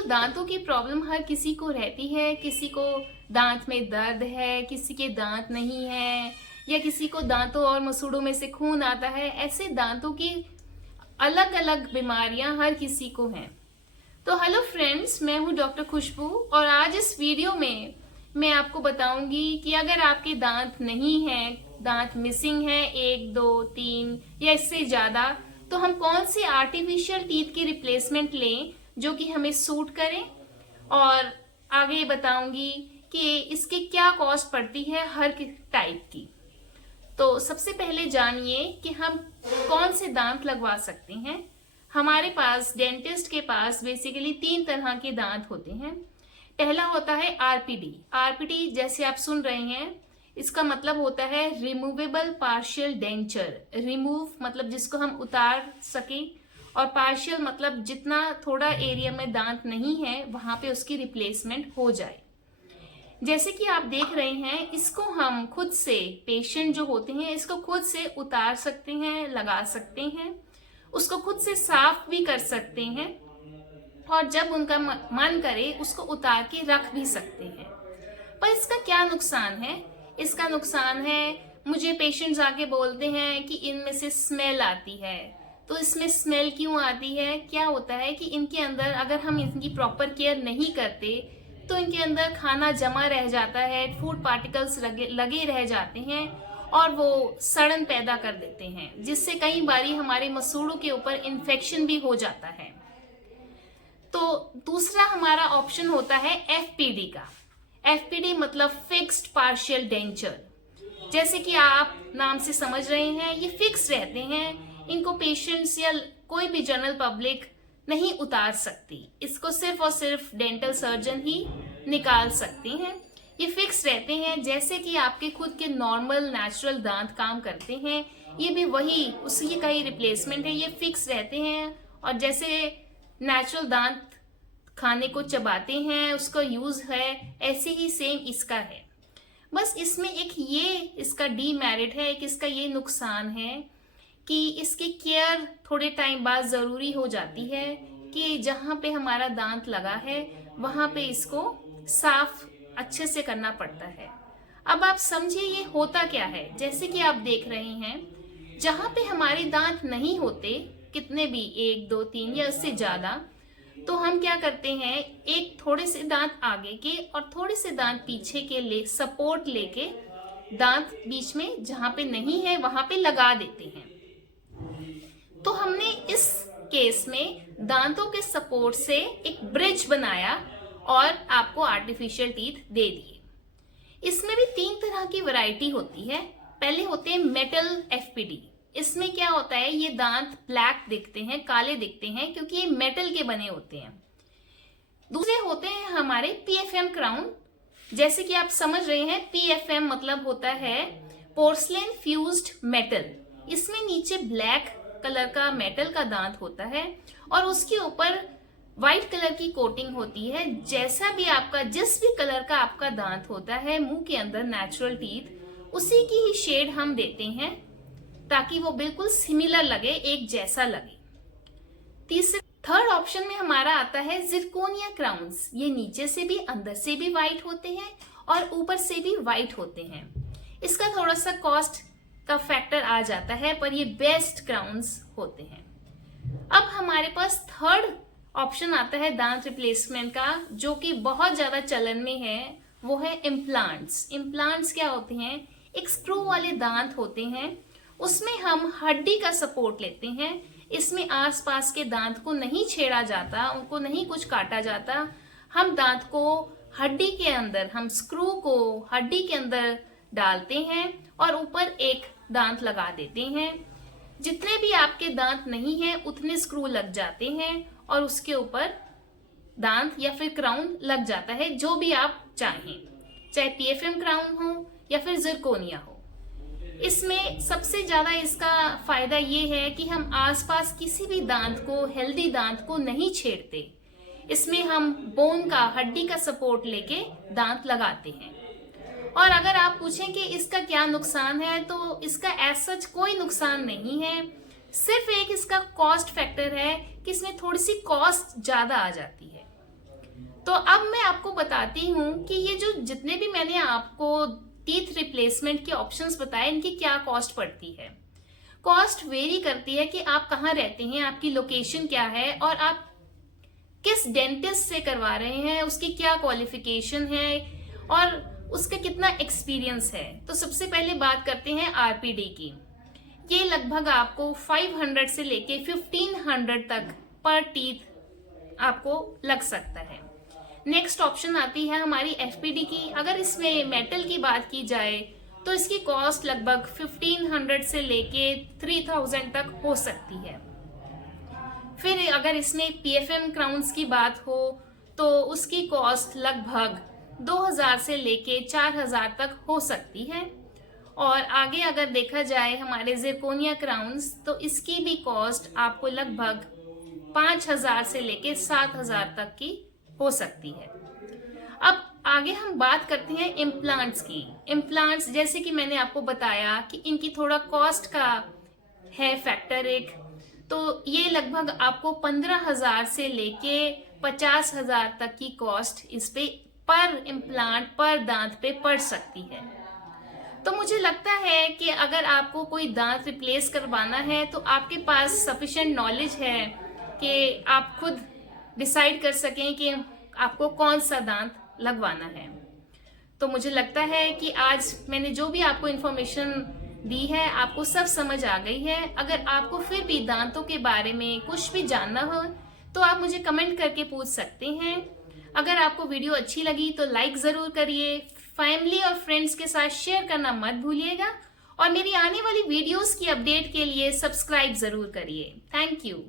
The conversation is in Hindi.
दरअसल दांतों की प्रॉब्लम हर किसी को रहती है। किसी को दांत में दर्द है, किसी के दांत नहीं है, या किसी को दांतों और मसूड़ों में से खून आता है। ऐसे दांतों की अलग अलग बीमारियां हर किसी को हैं। तो हेलो फ्रेंड्स, मैं हूं डॉक्टर खुशबू और आज इस वीडियो में मैं आपको बताऊंगी कि अगर आपके दांत नहीं हैं, दांत मिसिंग है 1, 2, 3 या इससे ज़्यादा, तो हम कौन सी आर्टिफिशियल टीथ की रिप्लेसमेंट लें जो कि हमें सूट करें। और आगे बताऊंगी कि इसकी क्या कॉस्ट पड़ती है हर टाइप की। तो सबसे पहले जानिए कि हम कौन से दांत लगवा सकते हैं। हमारे पास डेंटिस्ट के पास बेसिकली 3 तरह के दांत होते हैं। पहला होता है आरपीडी। आरपीडी जैसे आप सुन रहे हैं, इसका मतलब होता है रिमूवेबल पार्शियल डेंचर। रिमूव मतलब जिसको हम उतार सके, और पार्शियल मतलब जितना थोड़ा एरिया में दांत नहीं है वहां पे उसकी रिप्लेसमेंट हो जाए। जैसे कि आप देख रहे हैं, इसको हम खुद से, पेशेंट जो होते हैं इसको खुद से उतार सकते हैं, लगा सकते हैं, उसको खुद से साफ भी कर सकते हैं, और जब उनका मन करे उसको उतार के रख भी सकते हैं। पर इसका क्या नुकसान है? इसका नुकसान है, मुझे पेशेंट्स आके बोलते हैं कि इनमें से स्मेल आती है। तो इसमें स्मेल क्यों आती है? क्या होता है कि इनके अंदर अगर हम इनकी प्रॉपर केयर नहीं करते तो इनके अंदर खाना जमा रह जाता है, फूड पार्टिकल्स लगे रह जाते हैं और वो सड़न पैदा कर देते हैं, जिससे कई बारी हमारे मसूड़ों के ऊपर इन्फेक्शन भी हो जाता है। तो दूसरा हमारा ऑप्शन होता है एफपीडी का। एफपीडी मतलब फिक्स्ड पार्शियल डेंचर। जैसे कि आप नाम से समझ रहे हैं, ये फिक्स रहते हैं, इनको पेशेंट्स या कोई भी जनरल पब्लिक नहीं उतार सकती। इसको सिर्फ और सिर्फ डेंटल सर्जन ही निकाल सकते हैं। ये फिक्स रहते हैं, जैसे कि आपके खुद के नॉर्मल नेचुरल दांत काम करते हैं, ये भी वही उसी का ही रिप्लेसमेंट है। ये फिक्स रहते हैं और जैसे नेचुरल दांत खाने को चबाते हैं, उसका यूज है, ऐसे ही सेम इसका है। बस इसमें एक ये इसका डीमेरिट है, एक इसका ये नुकसान है कि इसकी केयर थोड़े टाइम बाद ज़रूरी हो जाती है कि जहाँ पे हमारा दांत लगा है वहाँ पे इसको साफ अच्छे से करना पड़ता है। अब आप समझिए ये होता क्या है। जैसे कि आप देख रहे हैं, जहाँ पे हमारे दांत नहीं होते, कितने भी 1, 2, 3 या उससे ज़्यादा, तो हम क्या करते हैं, एक थोड़े से दांत आगे के और थोड़े से दांत पीछे के सपोर्ट लेके दांत बीच में जहाँ पे नहीं है वहाँ पे लगा देते हैं। तो हमने इस केस में दांतों के सपोर्ट से एक ब्रिज बनाया और आपको आर्टिफिशियल टीथ दे दिए। इसमें भी 3 तरह की वैरायटी होती है। पहले होते हैं मेटल एफपीडी। इसमें क्या होता है, ये दांत ब्लैक दिखते हैं, काले दिखते हैं, क्योंकि ये मेटल के बने होते हैं। दूसरे होते हैं हमारे पीएफएम क्राउन। जैसे कि आप समझ रहे हैं, पीएफएम मतलब होता है पोर्सलेन फ्यूज्ड मेटल। इसमें नीचे ब्लैक कलर का मेटल का दांत होता है और उसके ऊपर व्हाइट कलर की कोटिंग होती है। जैसा भी आपका, जिस भी कलर का आपका दांत होता है मुंह के अंदर नेचुरल टीथ, उसी की ही शेड हम देते हैं ताकि वो बिल्कुल सिमिलर लगे, एक जैसा लगे। थर्ड ऑप्शन में हमारा आता है जिरकोनिया क्राउन्स। ये नीचे से भी, अंदर से भी व्हाइट होते हैं और ऊपर से भी व्हाइट होते हैं। इसका थोड़ा सा कॉस्ट का फैक्टर आ जाता है, पर ये बेस्ट क्राउन्स होते हैं। अब हमारे पास थर्ड ऑप्शन आता है दांत रिप्लेसमेंट का, जो कि बहुत ज्यादा चलन में है, वो है इम्प्लांट्स। इम्प्लांट्स क्या होते हैं, एक स्क्रू वाले दांत होते हैं, उसमें हम हड्डी का सपोर्ट लेते हैं। इसमें आसपास के दांत को नहीं छेड़ा जाता, उनको नहीं कुछ काटा जाता। हम दांत को हड्डी के अंदर, हम स्क्रू को हड्डी के अंदर डालते हैं और ऊपर एक दांत लगा देते हैं। जितने भी आपके दांत नहीं हैं उतने स्क्रू लग जाते हैं और उसके ऊपर दांत या फिर क्राउन लग जाता है, जो भी आप चाहें, चाहे पीएफएम क्राउन हो या फिर जिरकोनिया हो। इसमें सबसे ज्यादा इसका फायदा ये है कि हम आसपास किसी भी दांत को, हेल्दी दांत को नहीं छेड़ते। इसमें हम बोन का, हड्डी का सपोर्ट लेके दांत लगाते हैं। और अगर आप पूछें कि इसका क्या नुकसान है, तो इसका एज सच कोई नुकसान नहीं है। सिर्फ एक इसका कॉस्ट फैक्टर है कि इसमें थोड़ी सी कॉस्ट ज्यादा आ जाती है। तो अब मैं आपको बताती हूँ कि ये जो जितने भी मैंने आपको टीथ रिप्लेसमेंट के ऑप्शंस बताए, इनकी क्या कॉस्ट पड़ती है। कॉस्ट वेरी करती है कि आप कहाँ रहते हैं, आपकी लोकेशन क्या है और आप किस डेंटिस्ट से करवा रहे हैं, उसकी क्या क्वालिफिकेशन है और उसका कितना एक्सपीरियंस है। तो सबसे पहले बात करते हैं आरपीडी की। ये लगभग आपको 500 से लेके 1500 तक पर टीथ आपको लग सकता है। नेक्स्ट ऑप्शन आती है हमारी एफपीडी की। अगर इसमें मेटल की बात की जाए तो इसकी कॉस्ट लगभग 1500 से लेके 3000 तक हो सकती है। फिर अगर इसमें पीएफएम क्राउन्स की बात हो तो उसकी कॉस्ट लगभग 2000 से लेके 4000 तक हो सकती है। और आगे अगर देखा जाए हमारे जिरकोनिया क्राउन्स, तो इसकी भी कॉस्ट आपको लगभग 5000 से लेके 7000 तक की हो सकती है। अब आगे हम बात करते हैं इम्प्लांट्स की। इम्प्लांट्स जैसे कि मैंने आपको बताया कि इनकी थोड़ा कॉस्ट का है फैक्टर एक, तो ये लगभग आपको 15,000 से लेके 50,000 तक की कॉस्ट इस पे पर इम्प्लांट पर दांत पे पड़ सकती है। तो मुझे लगता है कि अगर आपको कोई दांत रिप्लेस करवाना है तो आपके पास सफिशिएंट नॉलेज है कि आप खुद डिसाइड कर सकें कि आपको कौन सा दांत लगवाना है। तो मुझे लगता है कि आज मैंने जो भी आपको इन्फॉर्मेशन दी है आपको सब समझ आ गई है। अगर आपको फिर भी दांतों के बारे में कुछ भी जानना हो तो आप मुझे कमेंट करके पूछ सकते हैं। अगर आपको वीडियो अच्छी लगी तो लाइक ज़रूर करिए, फैमिली और फ्रेंड्स के साथ शेयर करना मत भूलिएगा और मेरी आने वाली वीडियोस की अपडेट के लिए सब्सक्राइब ज़रूर करिए। Thank you.